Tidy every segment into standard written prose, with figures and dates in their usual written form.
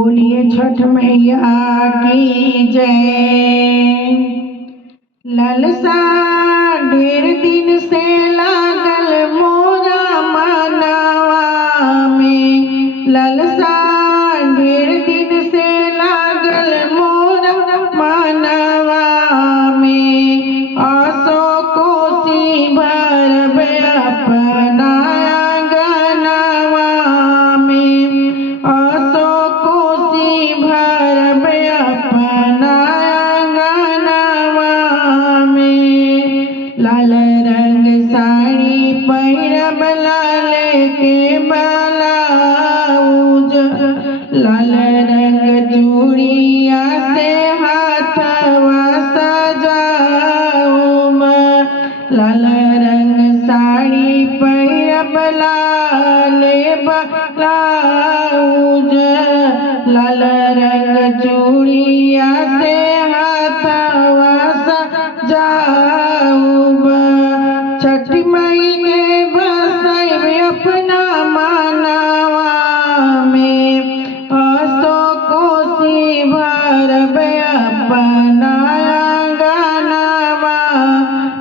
बोलिए छठ मैया की जय। ललसा ढेर दिन से लागल मोरा मनवा में, ललसा ढेर दिन से लागल मोरा मनवा में। आसो कोसी भरब अपना आंगनवा में, आसो कोसी भरब अपना आंगनवा में। लाल रंग साड़ी पहिरब लाल के ब्लाउज, लाल रंग चूड़िया से हाथवा सजाऊब। लाल रंग साड़ी पहिरब लाल ब्लाउज, लाल रंग चूड़िया से हाथवा सजाऊब। छठी माई के बसाइब अपना मनवा में, आसो कोसी भरब अपना आंगनवा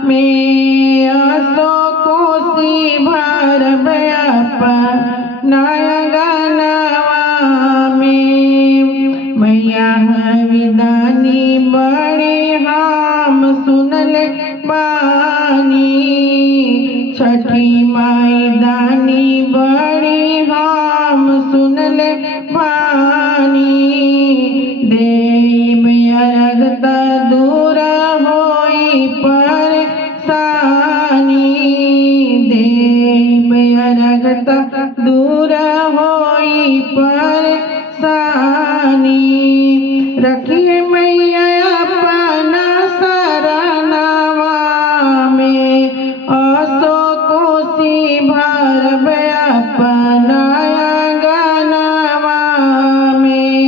में, आसो कोसी भरब अपना आंगनवा में। मैया विदानी बड़ी हम सुनले बानी, छठी माई दानी बड़ी हम सुनले बानी। देव अर्घ त दूर होई परेशानी, देव अर्घ त दूर होई परेशानी। रखिए मैया अपना शरणवा में, आसो कोसी भरब अपना आंगनवा में,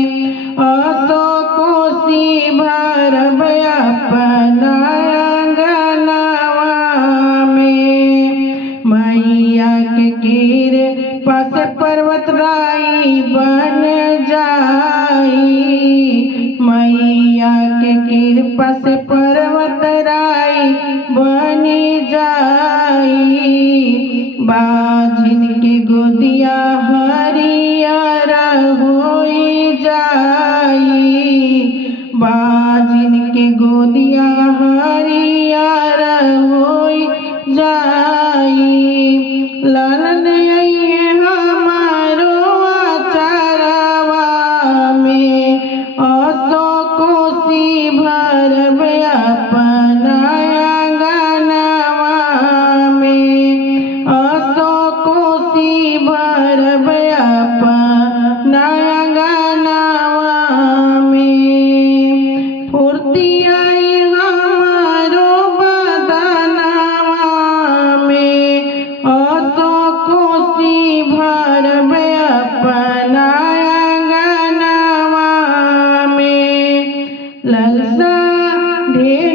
आसो कोसी भरब अपना आंगनवा में। मैया के कीर पास पर्वत राई बन जाई, मैया के कृपा से पर्वत राई बनी जाई। बाझिन के गोदिया हरियर होई जाई, बाझिन के गोदिया हरियर होई जाई। लालन अइहे हमारो आचरवा में, आसो कोसी भरब अपना आंगनवा में, आसो कोसी भरब अपना आंगनवा में। फुर्ती आई हमारो बदनवा में, आसो कोसी भरब अपना आंगनवा में। ललसा ढेर